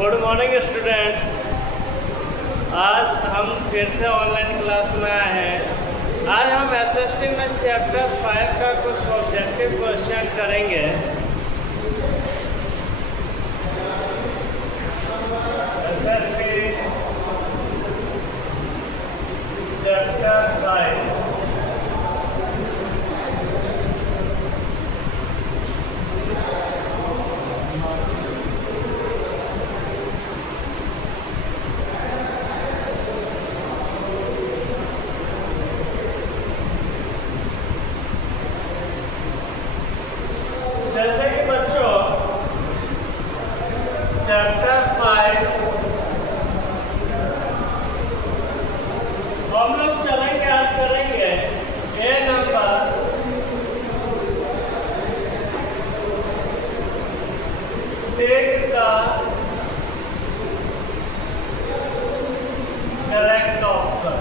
Good morning students. आज हम फिर से ऑनलाइन क्लास में आए हैं। आज हम एसएसटी में चैप्टर 5 का कुछ ऑब्जेक्टिव क्वेश्चन करेंगे। एसएसटी चैप्टर 5 जैसे कि बच्चों चैप्टर 5 हम लोग चलेंगे, आज करेंगे a number take the correct option.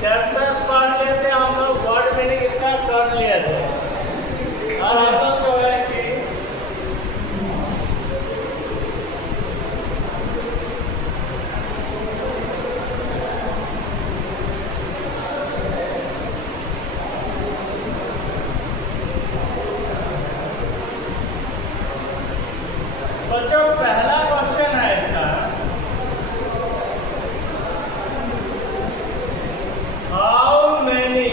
Chapter पढ़ लेते हम लोग, वर्ड मीनिंग स्टार्ट कर लिए थे और हम लोग जो है कि बच्चों पहला क्वेश्चन है इसका, how many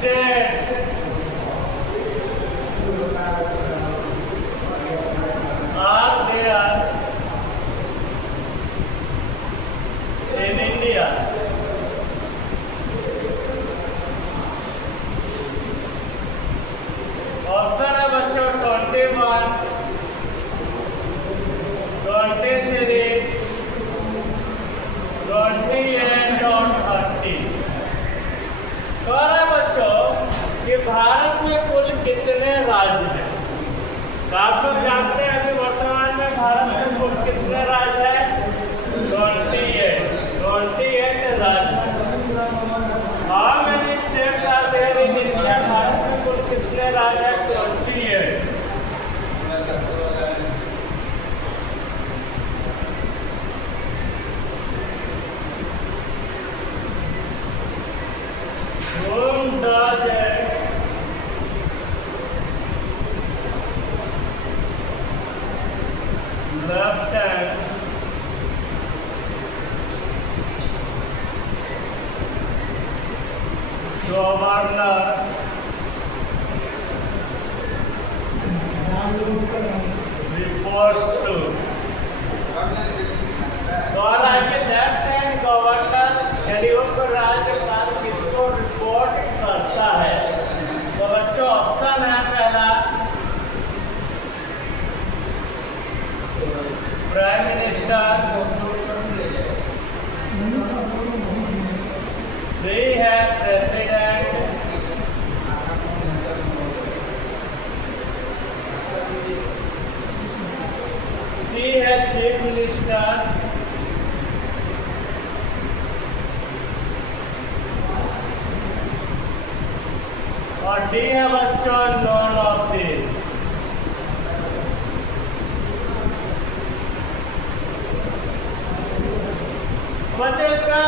states are there in India? Option है बच्चों 21, 23, 28 और 30। कह रहा बच्चों कि भारत में कुल कितने राज्य हैं? तो आप लोग जानते हैं अभी वर्तमान में भारत में कुल कितने राज्य हैं? 28 राज्य। How many states are there in India? Bharat में कुल कितने राज्य हैं? 28। Whom does left hand governor reports to? Left hand governor यानी उप राज्यपाल किसको रिपोर्ट करता है? तो बच्चों ऑप्शन है पहला प्राइम मिनिस्टर, बी है प्रेसिडेंट, सी है चीफ मिनिस्टर, और डी है बच्चों नॉन ऑफ दिस। बच्चों इसका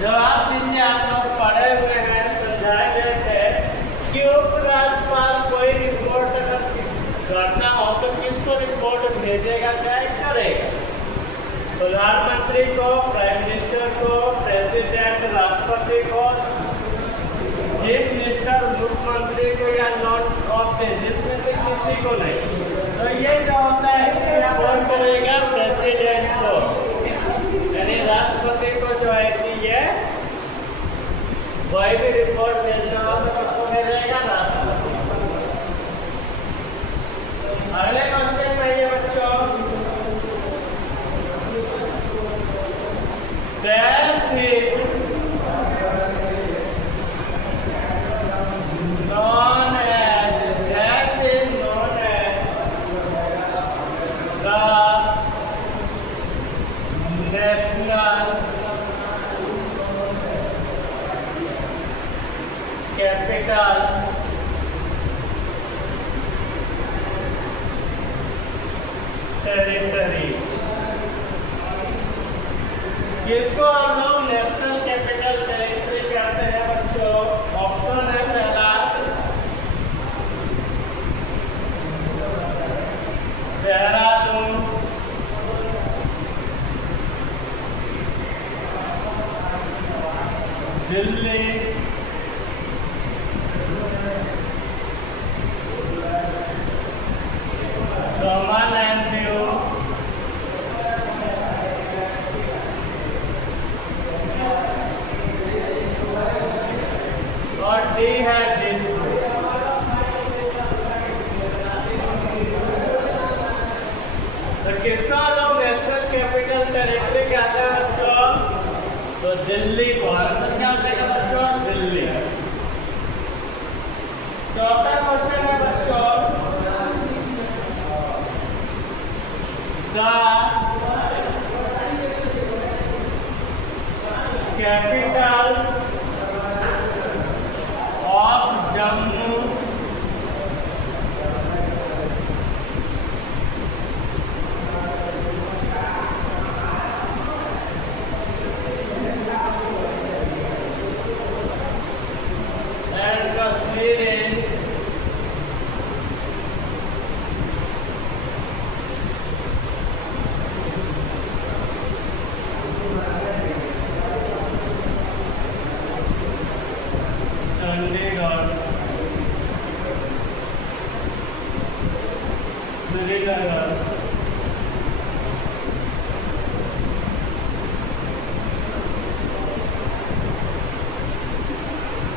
जवाब दीजिए। आप लोग पढ़े हुए हैं, समझाए गए थे कि उप राज्यपाल कोई रिपोर्ट अगर करना हो तो किसको रिपोर्ट भेजेगा, क्या करेगा? प्रधानमंत्री को, प्राइम मिनिस्टर को, प्रेसिडेंट राष्ट्रपति को, चीफ मिनिस्टर मुख्यमंत्री को, या नॉन ऑफ दिस, जिसमें से किसी को नहीं। तो ये जो होता है कि रिपोर्ट करेगा प्रेसिडेंट को, यानी राष्ट्रपति को जो है कि ये वही भी रिपोर्ट भेजना हो तो किसको भेजेगा ना। अगले क्वेश्चन में ये बच्चों known as टेरिटरी। किसको हम लोग नेशनल कैपिटल टेरिटरी कहते हैं बच्चों? ऑप्शन है पहला देहरादून, दिल्ली, दमन एंड दीव, और डी है दिसपुर। तो किसका लोग नेशनल कैपिटल टेरिटरी कहते हैं बच्चों? तो दिल्ली को आंसर क्या हो जाएगा बच्चों? दिल्ली। चौथा क्वेश्चन है बच्चों, the capital of Jammu and Kashmir is Chandigarh, Srinagar,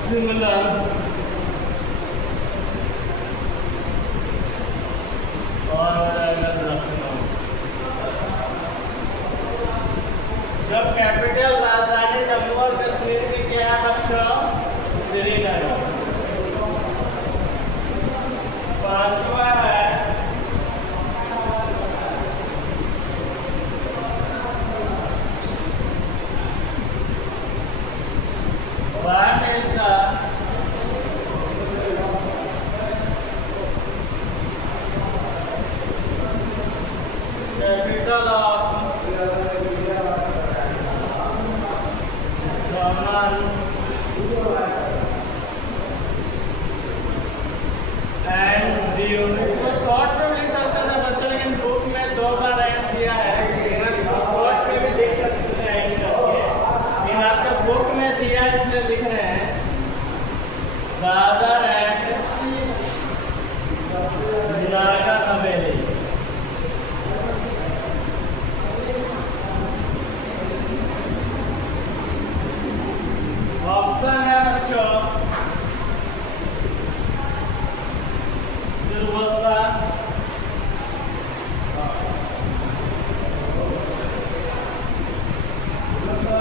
Shimla, और लखनऊ। जब कैपिटल राजधानी जम्मू और कश्मीर की क्या है बच्चों? श्रीनगर। पांचवा है what is the capital of Daman and Diu? इसको शॉर्ट में भी लिख सकते हैं बच्चों, लेकिन बुक में 2 बार ऐड दिया है। शॉर्ट में भी लिख सकते हैं ऐड करके, लेकिन आपके बुक में दिया है इसलिए लिख रहे हैं दादर एंड नागर हवेली। ऑप्शन है बच्चों दुर्वासा,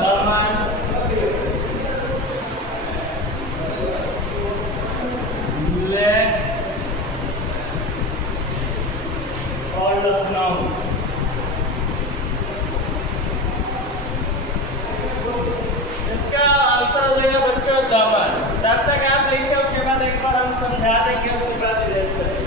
दमन, लेह और लखनऊ। इसका आंसर हो जाएगा बच्चों दमन। तब तक आप लिखिए, उसके बाद एक बार हम समझा देंगे, उसके बाद रिजल्ट करेंगे।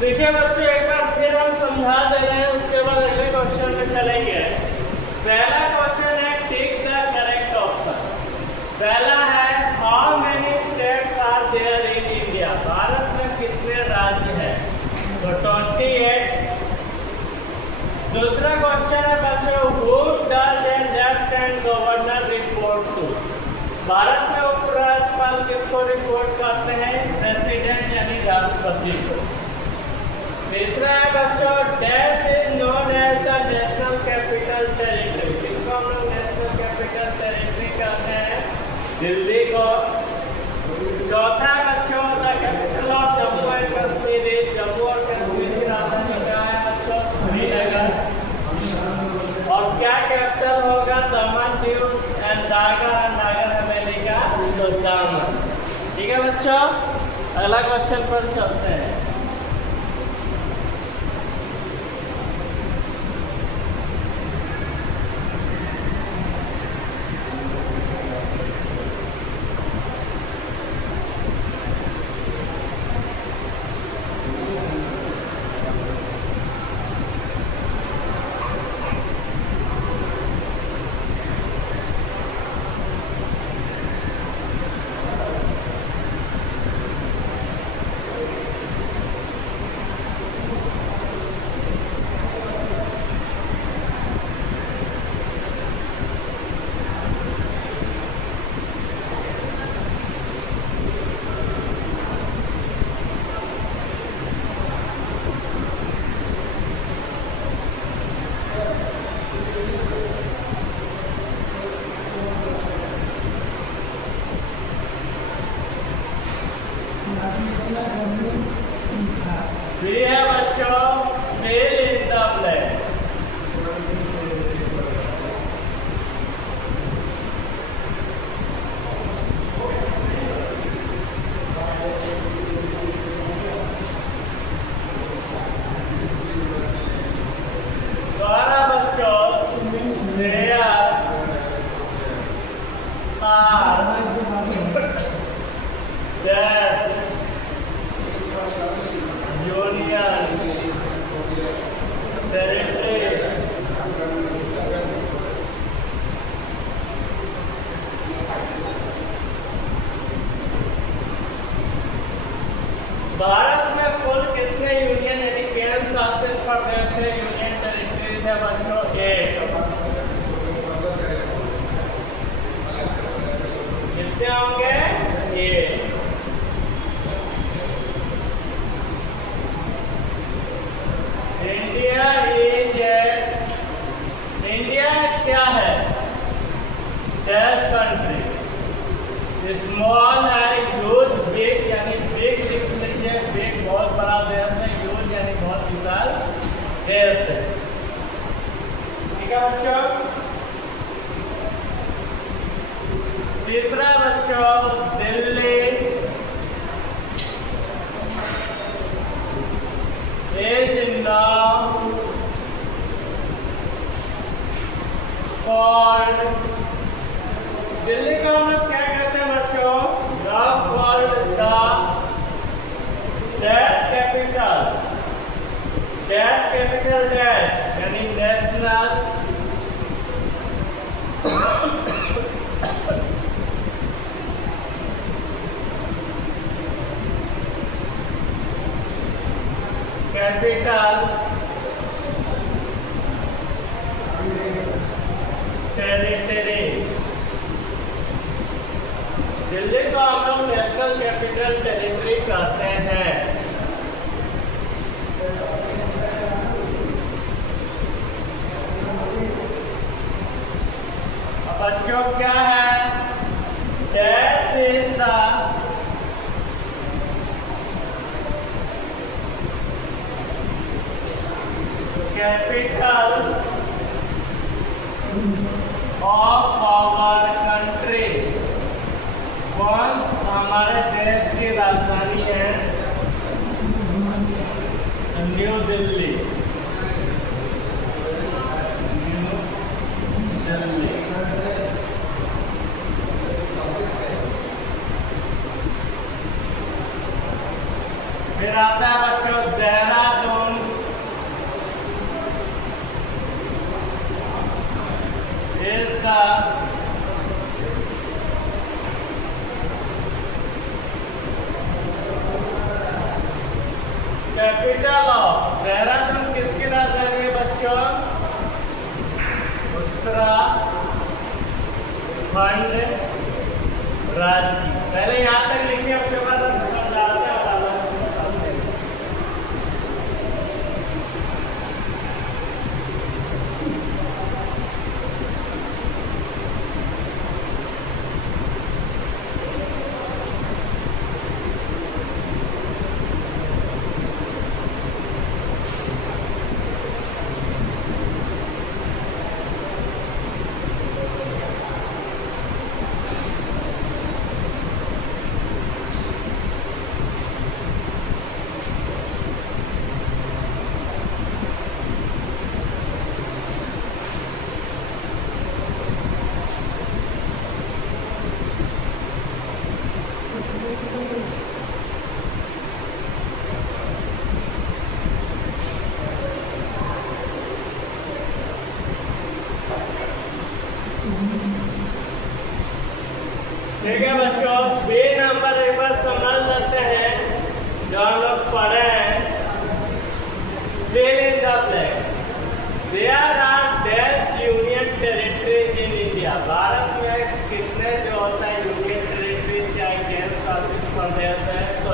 देखिए बच्चों, एक बार फिर हम समझा दे रहे हैं, उसके बाद अगले क्वेश्चन में चलेंगे। पहला क्वेश्चन है टिक दूसरा क्वेश्चन है बच्चों, whom does the lieutenant governor report to? Bharat में उपराज्यपाल किसको रिपोर्ट करते हैं? प्रेसिडेंट यानी राष्ट्रपति को। तीसरा है बच्चों, dash is known as the national capital territory. किसको हम लोग नेशनल कैपिटल टेरिटरी कहते हैं? दिल्ली को। चौथा बच्चों, the capital of Jammu and Kashmir is, Jammu और कश्मीर की राजधानी क्या है बच्चों? श्रीनगर। और क्या कैपिटल होगा? दमन, दीव एंड दादरा एंड नगर हवेली का तो दामन। ठीक है बच्चों, अगला क्वेश्चन पर चलते हैं। फिर है बच्चों, fill in the blank। द्वारा बच्चों, there are dash union territory Bharat में कुल कितने यूनियन यानी केंद्र शासित प्रदेश है? यूनियन टेरिटरीज है बच्चों 8। कितने होंगे? 8। इंडिया क्या है? Dash country. स्मॉल है, ह्यूज, बिग यानी बिग लिख लीजिए, बिग बहुत बड़ा देश है, ह्यूज यानी बहुत विशाल देश है। ठीक है बच्चों। तीसरा बच्चों, Delhi is now called, Delhi का हम लोग क्या कहते हैं बच्चों? now called the dash capital, dash capital dash यानी नेशनल कैपिटल टेरिटरी। दिल्ली को हम लोग नेशनल कैपिटल टेरिटरी कहते हैं। बच्चों क्या है? Dash is the capital of our country. कौन हमारे देश की राजधानी है? न्यू दिल्ली। न्यू दिल्ली। फिर आता है बच्चों Dehradun. is the capital of, Dehradun किसकी राजधानी है बच्चों? खंड राज्य। पहले यहाँ तक लिखिए, उसके बाद हम समझाते हैं। ठीक है बच्चों, बी नंबर एक बार समझ लेते हैं जो हम लोग पढ़े हैं। Fill in the blank. There are dash union territories in India. Bharat में कितने जो होता है यूनियन टेरिटरीज, चाहे केंद्र शासित प्रदेश है, तो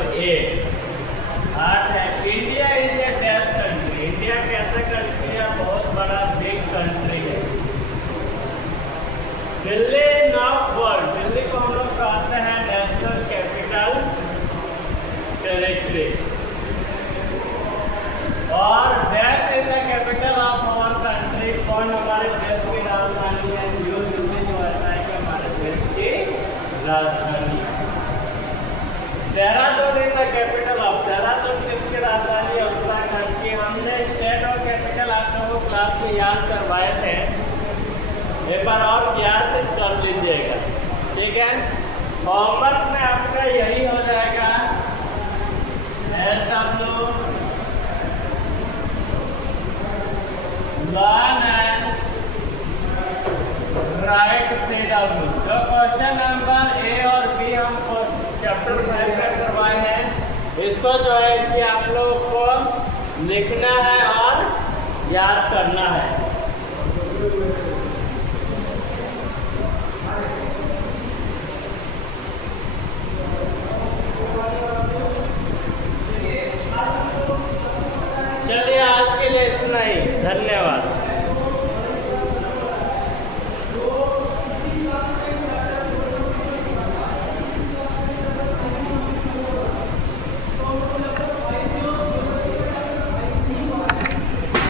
8 है। India is a dash country. India कैसा कंट्री है? बहुत बड़ा बिग कंट्री है। Delhi not world. दिल्ली को हम लोग कहते हैं नेशनल कैपिटल टेरिटरी। और dash is the capital of our country. कौन हमारे देश की राजधानी है? न्यू दिल्ली जो है कि हमारे देश की राजधानी है। Dehradun is the capital of. Dehradun किसकी राजधानी है? उत्तराखंड की। हमने स्टेट और कैपिटल आप लोगों को क्लास में याद करवाए थे, एक बार और याद कर लीजिएगा, ठीक है। होमवर्क में आपका यही हो जाएगा, SW learn and right CW। जो क्वेश्चन नंबर A और B हमको चैप्टर 5 में करवाए हैं, इसको जो है कि आप लोगों को लिखना है और याद करना है।